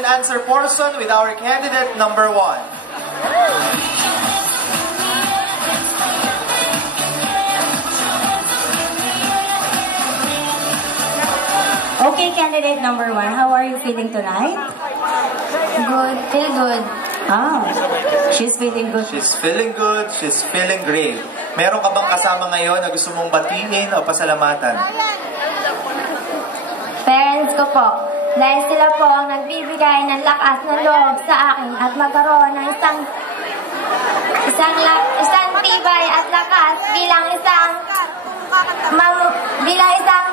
and answer portion with our candidate number 1. Okay, candidate number 1, how are you feeling tonight? Good. Feel good. Ah, she's feeling good. She's feeling good. She's feeling great. Meron ka bang kasama ngayon na gusto mong batiin o pasalamatan? Parents ko po. Dahil sila po ang nagbibigay ng lakas ng loob sa akin at magkaroon ng isang tibay at lakas bilang isang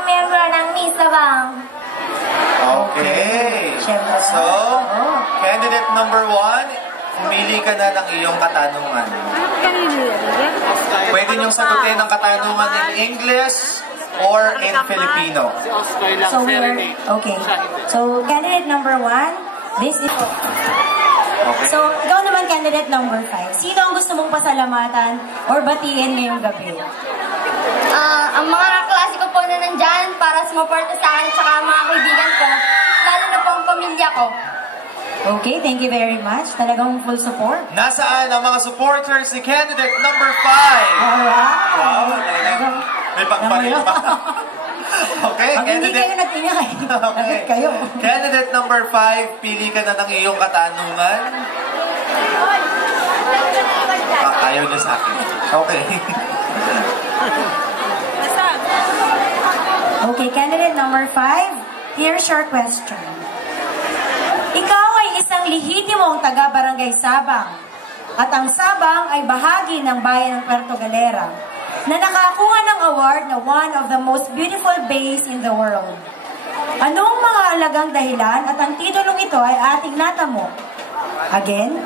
member ng Miss Sabang. Okay. So, candidate number 1, pumili ka na ng iyong katanungan. Pwede niyong sagutin ang katanungan in English or in Filipino. So okay. So candidate number 1, this is... Okay. So, ikaw naman candidate number 5. Sino ang gusto mong pasalamatan or batiin ngayong gabi? Ang mga kaklase ko po na nandyan para sumuporta sa akin at ang mga kaibigan ko, lalo na po ang pamilya ko. Okay, thank you very much. Talagang full support. Nasaan ang mga supporters ni candidate number 5? Alright. Wow, talagang may pagpalit pa. Okay, pag hindi kayo nag-ingay, okay. Kayo. Candidate number 5, pili ka na ng iyong katanungan. Ayaw niya sa akin. Okay. Okay, candidate number 5, here's your question. Ikaw ay isang lehitimong taga-Barangay Sabang at ang Sabang ay bahagi ng bayan ng Puerto Galera na nakakuha ng award na one of the most beautiful bays in the world. Anong mga alagang dahilan at ang titulong ito ay ating natamo? Again,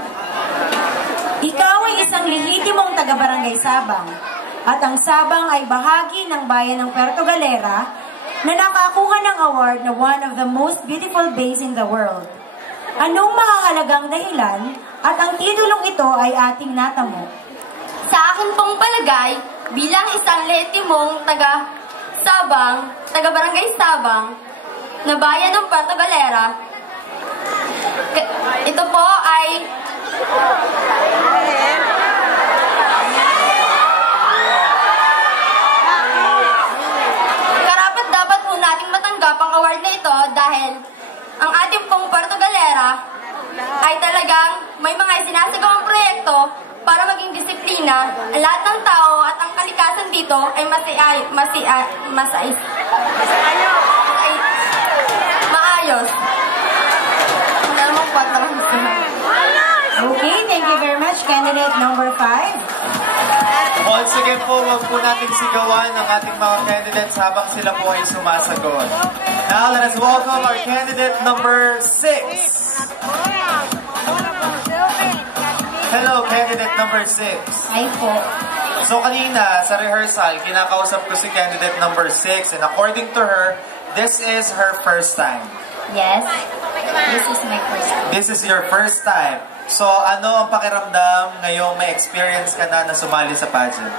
ikaw ay isang lehitimong taga-Barangay Sabang at ang Sabang ay bahagi ng bayan ng Puerto Galera na nakakuha ng award na one of the most beautiful bays in the world. Anong mga halagang dahilan at ang titulong ito ay ating natamo? Sa akin pong palagay, bilang isang lehitimong taga-Barangay Sabang, na bayan ng Puerto Galera, ito po ay karapat-dapat po nating matanggap ang award na ito dahil ang ating pong Puerto Galera ay talagang may mga isinasagawang proyekto para maging disiplina. Ang lahat ng tao at ang kalikasan dito ay maayos. Okay, thank you very much, candidate number 5. Once again po, huwag po natin sigawan ang ating mga candidates habang sila po ay sumasagot. Now, let us welcome our candidate number 6. Hello, candidate number 6. Ay po. So kanina, sa rehearsal, kinakausap ko si candidate number 6 and according to her, this is her first time. Yes, this is my first time. This is your first time. So ano ang pakiramdam ngayong may experience ka na sumali sa pageant?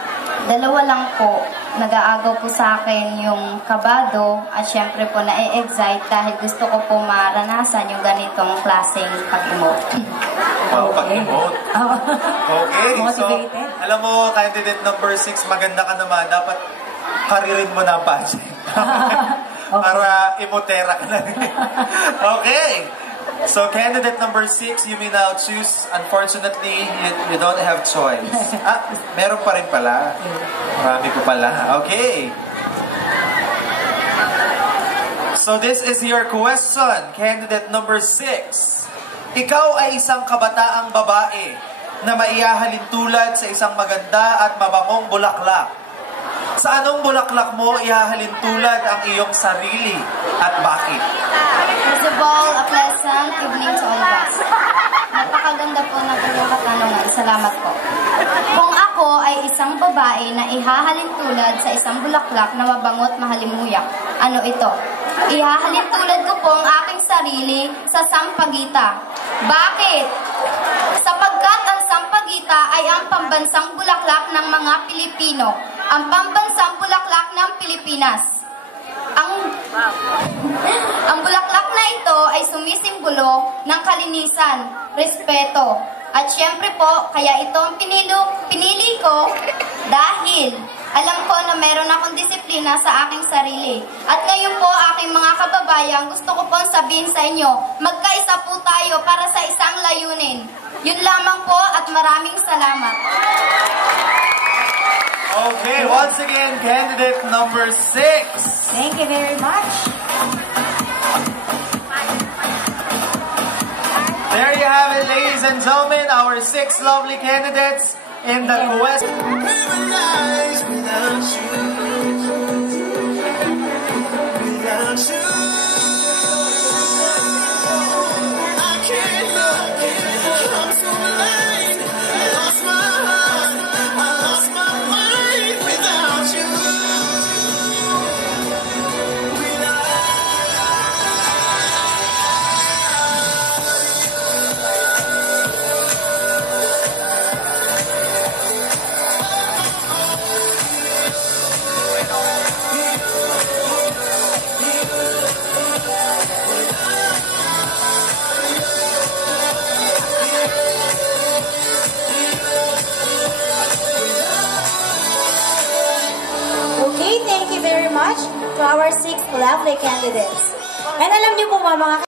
Dalawa lang po. Nag-aagaw po sa akin yung kabado at syempre po na-excite dahil gusto ko po maranasan yung ganitong klaseng pag-emote. Wow, pag-emote. Okay, so motivated. alam mo, candidate number 6, maganda ka naman. Dapat karirin mo na ang pageant. Para emotera ka na rin. Okay. So, candidate number 6, you may now choose. Unfortunately, you don't have choice. Meron pa rin pala. Marami pa pala. Okay. So, this is your question, candidate number 6. Ikaw ay isang kabataang babae na maihahalin tulad sa isang maganda at mabangong bulaklak. Sa anong bulaklak mo ihahalin tulad ang iyong sarili at bakit? First of all, a pleasant evening to all of us. Napakaganda po ng inyong katanungan. Salamat po. Kung ako ay isang babae na ihahalin tulad sa isang bulaklak na mabangot mahalimuyak, ano ito? Ihahalin tulad ko po ang aking sarili sa sampagita. Bakit? Sapagkat ang sampagita ay ang pambansang bulaklak ng mga Pilipino. Ang pambansang bulaklak ng Pilipinas. Ang Ang bulaklak na ito ay sumisimbolo ng kalinisan, respeto. At syempre po, kaya ito ang pinili ko dahil alam ko na meron akong disiplina sa aking sarili. At ngayon po, aking mga kababayan, gusto ko pong sabihin sa inyo, magkaisa po tayo para sa isang layunin. Yun lamang po at maraming salamat. Okay, once again, candidate number 6. Thank you very much. There you have it, ladies and gentlemen, our 6 lovely candidates in the quest. Okay, thank you very much to our 6 lovely candidates. And alam niyo po mga